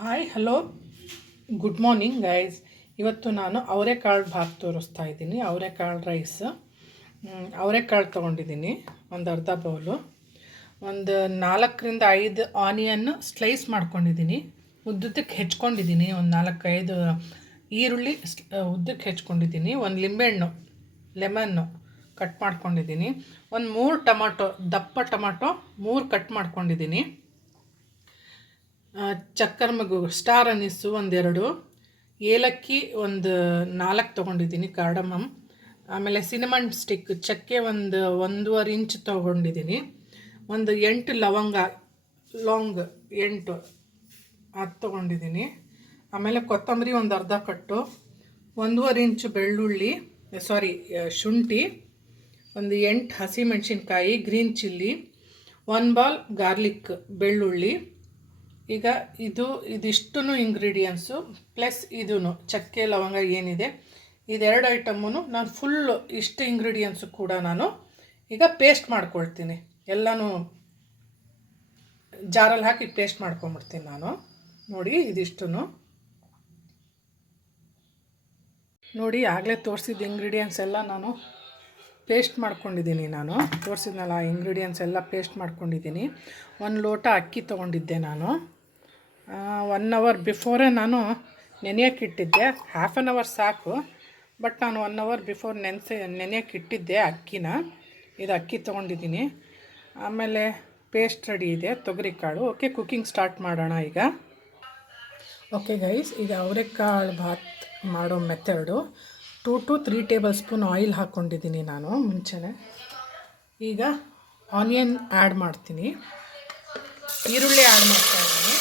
Hi hello good morning guys. ಇವತ್ತು ನಾನು ಅವರೆಕಾಳು ಭಾತ್ ತೋರಿಸ್ತಾ ಇದ್ದೀನಿ. ಅವರೆಕಾಳು ರೈಸ್. ಅವರೆಕಾಳು ತೊಗೊಂಡಿದ್ದೀನಿ ಒಂದು ಅರ್ಧ ಬೌಲು. ಒಂದು 4-5 ಆನಿಯನ್ ಸ್ಲೈಸ್ ಮಾಡ್ಕೊಂಡಿದ್ದೀನಿ. ಉದ್ದಕ್ಕೆ ಹೆಚ್ಕೊಂಡಿದ್ದೀನಿ. ಒಂದು 4-5 ಈರುಳ್ಳಿ ಉದ್ದಕ್ಕೆ ಹೆಚ್ಕೊಂಡಿದ್ದೀನಿ. ಒಂದು ಲಿಂಬೆಹಣ್ಣು ಲೆಮನ್ನು ಕಟ್ ಮಾಡ್ಕೊಂಡಿದ್ದೀನಿ. ಒಂದು 3 ಟೊಮಾಟೊ ದಪ್ಪ ಟೊಮಾಟೊ 3 ಕಟ್ ಮಾಡ್ಕೊಂಡಿದ್ದೀನಿ. ಚಕ್ಕರ್ ಮಗು ಸ್ಟಾರ್ ಅನಿಸ್ಸು 1-2, ಏಲಕ್ಕಿ ಒಂದು 4 ತೊಗೊಂಡಿದ್ದೀನಿ, ಕಾರ್ಡಮಮ್. ಆಮೇಲೆ ಸಿನಮನ್ ಸ್ಟಿಕ್ ಚಕ್ಕೆ ಒಂದು 1.5 ಇಂಚ್ ತೊಗೊಂಡಿದ್ದೀನಿ. ಒಂದು 8 ಲಾಂಗ್ 8 ಅದು ತೊಗೊಂಡಿದ್ದೀನಿ. ಆಮೇಲೆ ಕೊತ್ತಂಬರಿ ಒಂದು ಅರ್ಧ ಕಟ್ಟು, 1.5 ಇಂಚ್ ಬೆಳ್ಳುಳ್ಳಿ ಶುಂಠಿ, ಒಂದು 8 ಹಸಿಮೆಣಸಿನ್ಕಾಯಿ, ಗ್ರೀನ್ ಚಿಲ್ಲಿ, 1 ಬಾಲ್ ಗಾರ್ಲಿಕ್ ಬೆಳ್ಳುಳ್ಳಿ. ಈಗ ಇದಿಷ್ಟು ಇಂಗ್ರೀಡಿಯೆಂಟ್ಸು ಪ್ಲಸ್ ಇದೂ ಚಕ್ಕೆ ಲವಂಗ ಏನಿದೆ ಇದೆರಡು ಐಟಮನ್ನು ನಾನು ಫುಲ್ಲು ಇಷ್ಟು ಇಂಗ್ರೀಡಿಯೆಂಟ್ಸು ಕೂಡ ನಾನು ಈಗ ಪೇಸ್ಟ್ ಮಾಡ್ಕೊಳ್ತೀನಿ. ಎಲ್ಲನೂ ಜಾರಲ್ಲಿ ಹಾಕಿ ಪೇಸ್ಟ್ ಮಾಡ್ಕೊಂಬಿಡ್ತೀನಿ ನಾನು. ನೋಡಿ ಇದಿಷ್ಟು ನೋಡಿ ಆಗಲೇ ತೋರಿಸಿದ ಇಂಗ್ರೀಡಿಯೆಂಟ್ಸ್ ಎಲ್ಲ ನಾನು ಪೇಸ್ಟ್ ಮಾಡ್ಕೊಂಡಿದ್ದೀನಿ. ನಾನು ತೋರಿಸಿದ್ನಲ್ಲ ಆ ಇಂಗ್ರೀಡಿಯೆಂಟ್ಸ್ ಎಲ್ಲ ಪೇಸ್ಟ್ ಮಾಡ್ಕೊಂಡಿದ್ದೀನಿ. 1 ಲೋಟ ಅಕ್ಕಿ ತೊಗೊಂಡಿದ್ದೆ ನಾನು. 1 ಅವರ್ ಬಿಫೋರೇ ನಾನು ನೆನೆಯೋಕೆ ಇಟ್ಟಿದ್ದೆ. ಹಾಫ್ ಆನ್ ಅವರ್ ಸಾಕು, ಬಟ್ ನಾನು 1 ಅವರ್ ಬಿಫೋರ್ ನೆನೆಯೋಕೆ ಇಟ್ಟಿದ್ದೆ ಅಕ್ಕಿನ. ಇದು ಅಕ್ಕಿ ತೊಗೊಂಡಿದ್ದೀನಿ. ಆಮೇಲೆ ಪೇಸ್ಟ್ ರೆಡಿ ಇದೆ, ತೊಗರಿಕಾಳು. ಓಕೆ, ಕುಕ್ಕಿಂಗ್ ಸ್ಟಾರ್ಟ್ ಮಾಡೋಣ ಈಗ. ಓಕೆ ಗೈಸ್, ಈಗ ಅವರೆಕಾಳು ಭಾತ್ ಮಾಡೋ method. 2 to 3 table spoon oil ಹಾಕ್ಕೊಂಡಿದ್ದೀನಿ ನಾನು ಮುಂಚೆನೇ. ಈಗ ಆನಿಯನ್ ಆ್ಯಡ್ ಮಾಡ್ತೀನಿ, ಈರುಳ್ಳಿ ಆ್ಯಡ್ ಮಾಡ್ತಾಯಿದ್ದೀನಿ.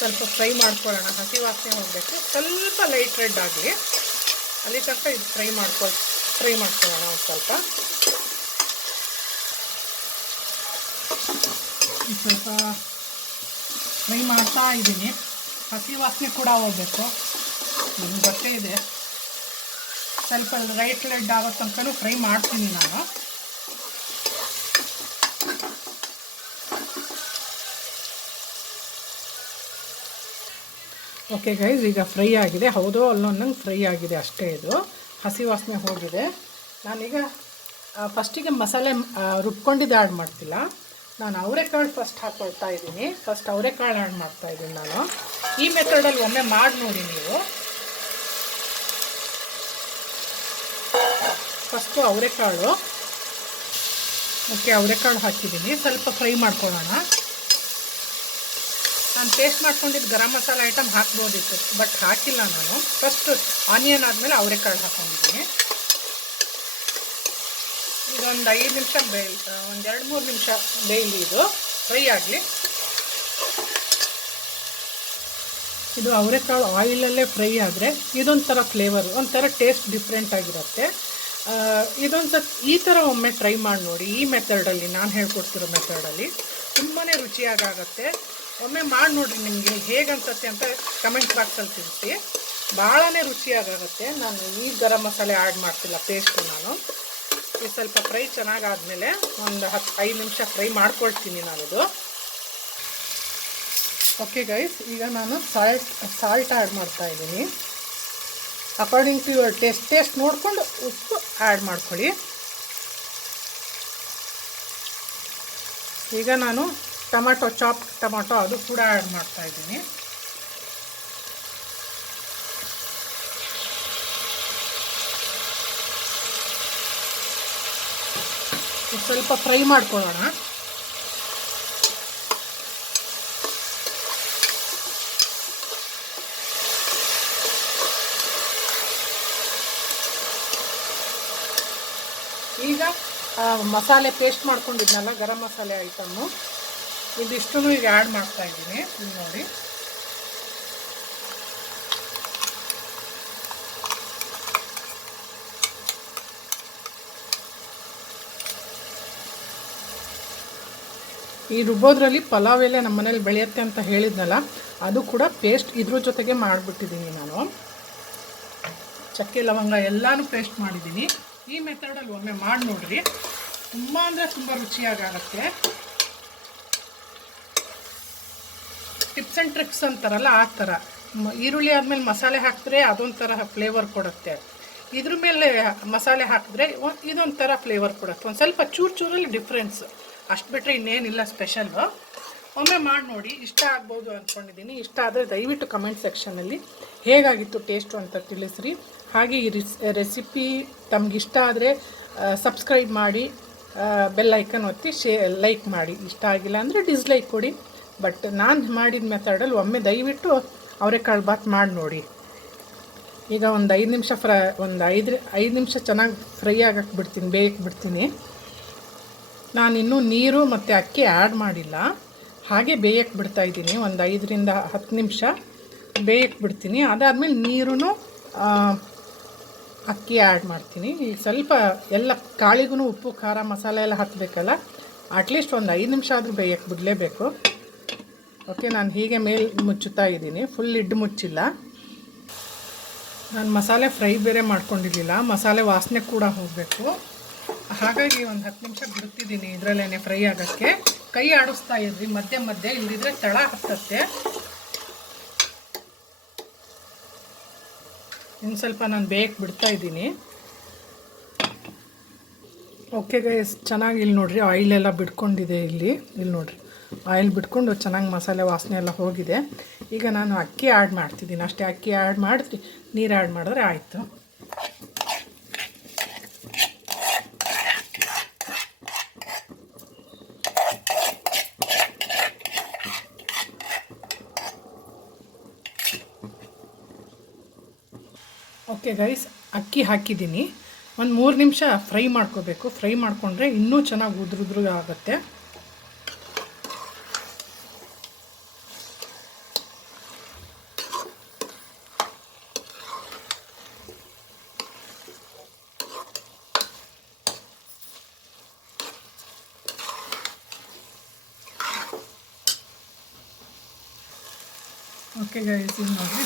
ಸ್ವಲ್ಪ ಫ್ರೈ ಮಾಡ್ಕೊಳ್ಳೋಣ, ಹಸಿ ವಾಸನೆ ಹೋಗಬೇಕು. ಸ್ವಲ್ಪ ಲೈಟ್ ರೆಡ್ ಆಗಲಿ, ಅಲ್ಲಿ ತನಕ ಇದು ಫ್ರೈ ಮಾಡ್ಕೊಳ್ಳೋಣ ಒಂದು ಸ್ವಲ್ಪ. ಸ್ವಲ್ಪ ಫ್ರೈ ಮಾಡ್ತಾ ಇದ್ದೀನಿ. ಹಸಿ ವಾಸನೆ ಕೂಡ ಹೋಗಬೇಕು, ನಿಮ್ಗೆ ಗೊತ್ತೇ ಇದೆ. ಸ್ವಲ್ಪ ಲೈಟ್ ರೆಡ್ ಆಗೋ ತನಕ ಫ್ರೈ ಮಾಡ್ತೀನಿ ನಾನು. ಓಕೆ ಗೈಸ್, ಈಗ ಫ್ರೈ ಆಗಿದೆ. ಹೌದು ಅಲ್ಲೊಂದಂಗೆ ಫ್ರೈ ಆಗಿದೆ ಅಷ್ಟೇ. ಇದು ಹಸಿ ವಾಸನೆ ಹೋಗಿದೆ. ನಾನೀಗ ಫಸ್ಟಿಗೆ ಮಸಾಲೆ ರುಬ್ಕೊಂಡಿದ್ದು ಆ್ಯಡ್ ಮಾಡ್ತಿಲ್ಲ. ನಾನು ಅವರೆಕಾಳು ಫಸ್ಟ್ ಹಾಕ್ಕೊಳ್ತಾ ಇದ್ದೀನಿ. ಫಸ್ಟ್ ಅವರೆಕಾಳು ಆ್ಯಡ್ ಮಾಡ್ತಾಯಿದ್ದೀನಿ ನಾನು. ಈ ಮೆಥಡಲ್ಲಿ ಒಮ್ಮೆ ಮಾಡಿ ನೋಡಿ ನೀವು. ಫಸ್ಟು ಅವರೆಕಾಳು ಹಾಕಿದ್ದೀನಿ. ಸ್ವಲ್ಪ ಫ್ರೈ ಮಾಡ್ಕೊಳ್ಳೋಣ. ನಾನು ಪೇಸ್ಟ್ ಮಾಡ್ಕೊಂಡಿದ್ದು ಗರಂ ಮಸಾಲೆ ಐಟಮ್ ಹಾಕ್ಬೋದಿತ್ತು, ಬಟ್ ಹಾಕಿಲ್ಲ ನಾನು. ಫಸ್ಟ್ ಆನಿಯನ್ ಆದಮೇಲೆ ಅವರೆಕಾಳು ಹಾಕ್ಕೊಂಡಿದ್ದೀನಿ. ಇದೊಂದು 5 ನಿಮಿಷ ಒಂದು 2-3 ನಿಮಿಷ ಬೇಯಲಿ, ಇದು ಫ್ರೈ ಆಗಲಿ. ಇದು ಅವರೆಕಾಳು ಆಯಿಲಲ್ಲೇ ಫ್ರೈ ಆದರೆ ಇದೊಂಥರ ಫ್ಲೇವರು, ಒಂಥರ ಟೇಸ್ಟ್ ಡಿಫ್ರೆಂಟ್ ಆಗಿರುತ್ತೆ. ಈ ಥರ ಒಮ್ಮೆ ಟ್ರೈ ಮಾಡಿ ನೋಡಿ. ಈ ಮೆಥಡಲ್ಲಿ ನಾನು ಹೇಳ್ಕೊಡ್ತಿರೋ ಮೆಥಡಲ್ಲಿ ತುಂಬಾ ರುಚಿಯಾಗುತ್ತೆ. ಒಮ್ಮೆ ಮಾಡಿ ನೋಡಿರಿ, ನಿಮಗೆ ಹೇಗೆ ಅನ್ಸುತ್ತೆ ಅಂತ ಕಮೆಂಟ್ ಬಾಕ್ಸಲ್ಲಿ ತಿಳಿಸಿ. ಭಾಳನೇ ರುಚಿಯಾಗುತ್ತೆ. ನಾನು ಈ ಗರಂ ಮಸಾಲೆ ಆ್ಯಡ್ ಮಾಡ್ತಿಲ್ಲ, ಪೇಸ್ಟು ನಾನು. ಇದು ಸ್ವಲ್ಪ ಫ್ರೈ ಚೆನ್ನಾಗಾದಮೇಲೆ ಒಂದು 5 ನಿಮಿಷ ಫ್ರೈ ಮಾಡ್ಕೊಳ್ತೀನಿ ನಾನಿದು. ಓಕೆ ಗೈಸ್, ಈಗ ನಾನು ಸಾಲ್ಟ್ ಆ್ಯಡ್ ಮಾಡ್ತಾಯಿದ್ದೀನಿ. ಅಕಾರ್ಡಿಂಗ್ ಟು ಯುವರ್ ಟೇಸ್ಟ್ ನೋಡಿಕೊಂಡು ಉಪ್ಪು ಆ್ಯಡ್ ಮಾಡ್ಕೊಳ್ಳಿ. ಈಗ ನಾನು ಚಾಪ್ ಟೊಮಾಟೊ ಅದು ಕೂಡ ಆ್ಯಡ್ ಮಾಡ್ತಾಯಿದ್ದೀನಿ. ಸ್ವಲ್ಪ ಫ್ರೈ ಮಾಡ್ಕೊಳ್ಳೋಣ. ಈಗ ಮಸಾಲೆ ಪೇಸ್ಟ್ ಮಾಡ್ಕೊಂಡಿದ್ನಲ್ಲ ಗರಂ ಮಸಾಲೆ ಐಟಮ್ಮು, ಇದಿಷ್ಟು ಈಗ ಆ್ಯಡ್ ಮಾಡ್ತಾಯಿದ್ದೀನಿ. ಇಲ್ಲಿ ನೋಡಿ, ಈ ರುಬ್ಬೋದ್ರಲ್ಲಿ ಪಲಾವ್ ಎಲೆ ನಮ್ಮ ಮನೇಲಿ ಬೆಳೆಯುತ್ತೆ ಅಂತ ಹೇಳಿದ್ನಲ್ಲ, ಅದು ಕೂಡ ಪೇಸ್ಟ್ ಇದ್ರ ಜೊತೆಗೆ ಮಾಡಿಬಿಟ್ಟಿದ್ದೀನಿ ನಾನು. ಚಕ್ಕೆ ಲವಂಗ ಎಲ್ಲನೂ ಪೇಸ್ಟ್ ಮಾಡಿದ್ದೀನಿ. ಈ ಮೆಥಡಲ್ಲಿ ಒಮ್ಮೆ ಮಾಡಿ ನೋಡ್ರಿ, ತುಂಬ ಅಂದರೆ ತುಂಬ ರುಚಿಯಾಗುತ್ತೆ. ಟಿಪ್ಸ್ ಆ್ಯಂಡ್ ಟ್ರಿಕ್ಸ್ ಅಂತಾರಲ್ಲ ಆ ಥರ. ಈರುಳ್ಳಿ ಆದಮೇಲೆ ಮಸಾಲೆ ಹಾಕಿದ್ರೆ ಅದೊಂಥರ ಫ್ಲೇವರ್ ಕೊಡುತ್ತೆ, ಇದ್ರ ಮೇಲೆ ಮಸಾಲೆ ಹಾಕಿದ್ರೆ ಇದೊಂಥರ ಫ್ಲೇವರ್ ಕೊಡುತ್ತೆ. ಒಂದು ಸ್ವಲ್ಪ ಚೂರಲ್ಲಿ ಡಿಫ್ರೆನ್ಸ್, ಅಷ್ಟು ಬಿಟ್ಟರೆ ಇನ್ನೇನಿಲ್ಲ ಸ್ಪೆಷಲ್ಲು. ಒಮ್ಮೆ ಮಾಡಿ ನೋಡಿ, ಇಷ್ಟ ಆಗ್ಬೋದು ಅಂದ್ಕೊಂಡಿದ್ದೀನಿ. ಇಷ್ಟ ಆದರೆ ದಯವಿಟ್ಟು ಕಮೆಂಟ್ ಸೆಕ್ಷನಲ್ಲಿ ಹೇಗಾಗಿತ್ತು ಟೇಸ್ಟು ಅಂತ ತಿಳಿಸ್ರಿ. ಹಾಗೆ ಈ ರೆಸಿಪಿ ತಮಗಿಷ್ಟ ಆದರೆ ಸಬ್ಸ್ಕ್ರೈಬ್ ಮಾಡಿ, ಬೆಲ್ ಐಕನ್ ಒತ್ತಿ ಲೈಕ್ ಮಾಡಿ. ಇಷ್ಟ ಆಗಿಲ್ಲ ಅಂದರೆ ಡಿಸ್ಲೈಕ್ ಕೊಡಿ. ಬಟ್ ನಾನು ಮಾಡಿದ ಮೆಥಡಲ್ಲಿ ಒಮ್ಮೆ ದಯವಿಟ್ಟು ಅವರೆಕಾಳು ಬಾತ್ ಮಾಡಿ ನೋಡಿ. ಈಗ ಒಂದು 5 ನಿಮಿಷ ಒಂದು 5 ನಿಮಿಷ ಚೆನ್ನಾಗಿ ಫ್ರೈ ಆಗಕ್ಕೆ ಬಿಡ್ತೀನಿ, ಬೇಯಕ್ಕೆ ಬಿಡ್ತೀನಿ. ನಾನಿನ್ನೂ ನೀರು ಮತ್ತು ಅಕ್ಕಿ ಆ್ಯಡ್ ಮಾಡಿಲ್ಲ, ಹಾಗೆ ಬೇಯಕ್ಕೆ ಬಿಡ್ತಾಯಿದ್ದೀನಿ. ಒಂದು 5ರಿಂದ 10 ನಿಮಿಷ ಬೇಯಕ್ಕೆ ಬಿಡ್ತೀನಿ. ಅದಾದಮೇಲೆ ನೀರೂ ಅಕ್ಕಿ ಆ್ಯಡ್ ಮಾಡ್ತೀನಿ. ಈಗ ಸ್ವಲ್ಪ ಎಲ್ಲ ಕಾಳಿಗೂ ಉಪ್ಪು ಖಾರ ಮಸಾಲೆ ಎಲ್ಲ ಹತ್ತಬೇಕಲ್ಲ, ಅಟ್ಲೀಸ್ಟ್ ಒಂದು 5 ನಿಮಿಷ ಆದರೂ ಬೇಯಕ್ಕೆ ಬಿಡಲೇಬೇಕು. ಓಕೆ, ನಾನು ಹೀಗೆ ಮೇಲೆ ಮುಚ್ಚುತ್ತಾ ಇದ್ದೀನಿ, ಫುಲ್ ಲಿಡ್ ಮುಚ್ಚಿಲ್ಲ. ನಾನು ಮಸಾಲೆ ಫ್ರೈ ಬೇರೆ ಮಾಡ್ಕೊಂಡಿರಲಿಲ್ಲ, ಮಸಾಲೆ ವಾಸನೆ ಕೂಡ ಹೋಗಬೇಕು. ಹಾಗಾಗಿ ಒಂದು 10 ನಿಮಿಷ ಬಿಡ್ತಿದ್ದೀನಿ ಇದರಲ್ಲೇ ಫ್ರೈ ಆಗೋಕ್ಕೆ. ಕೈ ಆಡಿಸ್ತಾ ಇದ್ರಿ ಮಧ್ಯೆ ಮಧ್ಯೆ, ಇಲ್ಲದಿದ್ರೆ ತಳ ಹತ್ತತ್ತೆ. ಇನ್ನು ಸ್ವಲ್ಪ ನಾನು ಬೇಯಕ್ಕೆ ಬಿಡ್ತಾ ಇದ್ದೀನಿ. ಓಕೆ ಗೈಸ್, ಚೆನ್ನಾಗಿ ಇಲ್ಲಿ ನೋಡಿರಿ ಆಯಿಲೆಲ್ಲ ಬಿಟ್ಕೊಂಡಿದೆ. ಇಲ್ಲಿ ನೋಡಿರಿ ಆಯಿಲ್ ಬಿಟ್ಕೊಂಡು ಚೆನ್ನಾಗಿ ಮಸಾಲೆ ವಾಸನೆ ಎಲ್ಲ ಹೋಗಿದೆ. ಈಗ ನಾನು ಅಕ್ಕಿ ಆ್ಯಡ್ ಮಾಡ್ತಿದ್ದೀನಿ ಅಷ್ಟೇ. ಅಕ್ಕಿ ಆ್ಯಡ್ ಮಾಡಿದ್ರಿ, ನೀರು ಆ್ಯಡ್ ಮಾಡಿದ್ರೆ ಆಯಿತು. ಓಕೆ ಗೈಸ್, ಅಕ್ಕಿ ಹಾಕಿದ್ದೀನಿ. ಒಂದು 3 ನಿಮಿಷ ಫ್ರೈ ಮಾಡ್ಕೋಬೇಕು. ಫ್ರೈ ಮಾಡಿಕೊಂಡ್ರೆ ಇನ್ನೂ ಚೆನ್ನಾಗಿ ಉದುರುದ್ರೂ ಆಗುತ್ತೆ. ಓಕೆ ಗೈಸ್, ಇದು ನೋಡಿ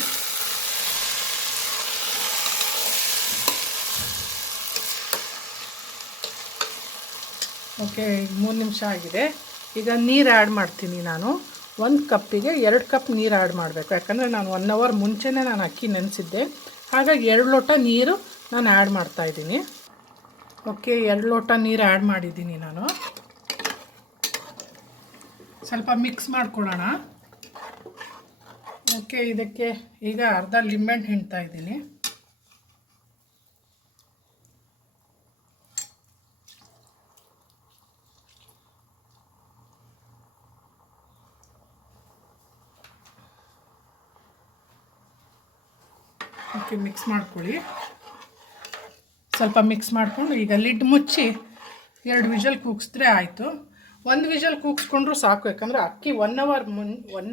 ಓಕೆ, 3 ನಿಮಿಷ ಆಗಿದೆ. ಈಗ ನೀರು ಆ್ಯಡ್ ಮಾಡ್ತೀನಿ. ನಾನು 1 ಕಪ್ಪಿಗೆ 2 ಕಪ್ ನೀರು ಆ್ಯಡ್ ಮಾಡಬೇಕು. ಯಾಕಂದರೆ ನಾನು 1 ಅವರ್ ಮುಂಚೆನೇ ನಾನು ಅಕ್ಕಿ ನೆನೆಸಿದ್ದೆ, ಹಾಗಾಗಿ 2 ಲೋಟ ನೀರು ನಾನು ಆ್ಯಡ್ ಮಾಡ್ತಾಯಿದ್ದೀನಿ. ಓಕೆ, 2 ಲೋಟ ನೀರು ಆ್ಯಡ್ ಮಾಡಿದ್ದೀನಿ ನಾನು. ಸ್ವಲ್ಪ ಮಿಕ್ಸ್ ಮಾಡ್ಕೊಳ್ಳೋಣ. ಓಕೆ, ಇದಕ್ಕೆ ಈಗ ಅರ್ಧ ಲಿಂಬೆಹಣ್ಣು ಹಿಂಡ್ತಾ ಇದ್ದೀನಿ. ಓಕೆ, ಮಿಕ್ಸ್ ಮಾಡ್ಕೊಳ್ಳಿ. ಸ್ವಲ್ಪ ಮಿಕ್ಸ್ ಮಾಡಿಕೊಂಡು ಈಗ ಲಿಡ್ ಮುಚ್ಚಿ 2 ವಿಷಲ್ ಕೂಗಿಸಿದ್ರೆ ಆಯಿತು. 1 ವಿಷಲ್ ಕೂಗಿಸ್ಕೊಂಡ್ರೂ ಸಾಕು, ಯಾಕಂದರೆ ಅಕ್ಕಿ 1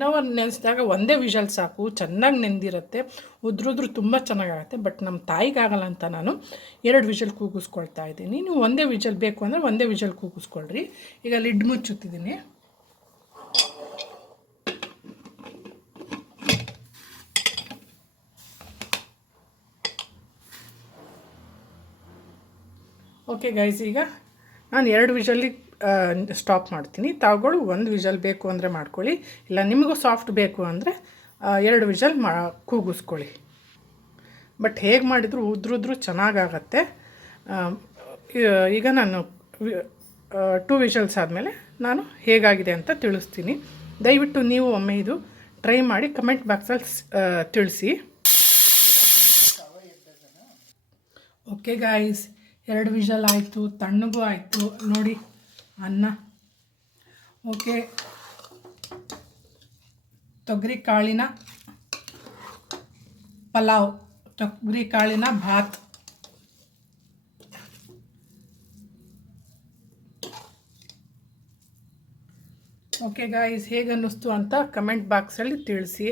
ಅವರ್ ನೆನೆಸಿದಾಗ ಒಂದೇ ವಿಷಲ್ ಸಾಕು. ಚೆನ್ನಾಗಿ ನೆಂದಿರುತ್ತೆ, ಉದ್ರುದ್ರೂ ತುಂಬ ಚೆನ್ನಾಗಾಗುತ್ತೆ. ಬಟ್ ನಮ್ಮ ತಾಯಿಗಾಗಲ್ಲ ಅಂತ ನಾನು 2 ವಿಷಲ್ ಕೂಗಿಸ್ಕೊಳ್ತಾ ಇದ್ದೀನಿ. ನೀವು ಒಂದೇ ವಿಷಲ್ ಬೇಕು ಅಂದರೆ ಒಂದೇ ವಿಷಲ್ ಕೂಗಿಸ್ಕೊಳ್ರಿ. ಈಗ ಲಿಡ್ ಮುಚ್ಚುತ್ತಿದ್ದೀನಿ. ಓಕೆ ಗೈಸ್, ಈಗ ನಾನು 2 ವಿಷಲಿಗೆ ಸ್ಟಾಪ್ ಮಾಡ್ತೀನಿ. ತಾವುಗಳು 1 ವಿಷಲ್ ಬೇಕು ಅಂದರೆ ಮಾಡ್ಕೊಳ್ಳಿ, ಇಲ್ಲ ನಿಮಗೂ ಸಾಫ್ಟ್ ಬೇಕು ಅಂದರೆ 2 ವಿಷಲ್ ಕೂಗಿಸ್ಕೊಳ್ಳಿ. ಬಟ್ ಹೇಗೆ ಮಾಡಿದರೂ ಉದ್ರುದ್ರೂ ಚೆನ್ನಾಗಾಗತ್ತೆ. ಈಗ ನಾನು 2 ವಿಷಲ್ಸ್ ಆದಮೇಲೆ ನಾನು ಹೇಗಾಗಿದೆ ಅಂತ ತಿಳಿಸ್ತೀನಿ. ದಯವಿಟ್ಟು ನೀವು ಒಮ್ಮೆ ಇದು ಟ್ರೈ ಮಾಡಿ ಕಮೆಂಟ್ ಬಾಕ್ಸಲ್ಲಿ ತಿಳಿಸಿ. ಓಕೆ ಗಾಯ್ಸ್, 2 ವಿಷಲ್ ಆಯಿತು, ತಣ್ಣಗೂ ಆಯಿತು ನೋಡಿ ಅನ್ನ. ಓಕೆ, ತೊಗರಿ ಕಾಳಿನ ಪಲಾವ್, ತೊಗರಿ ಕಾಳಿನ ಭಾತ್. ಓಕೆ ಗಾಯ್ಸ್, ಹೇಗೆ ಅನ್ನಿಸ್ತು ಅಂತ ಕಮೆಂಟ್ ಬಾಕ್ಸಲ್ಲಿ ತಿಳಿಸಿ.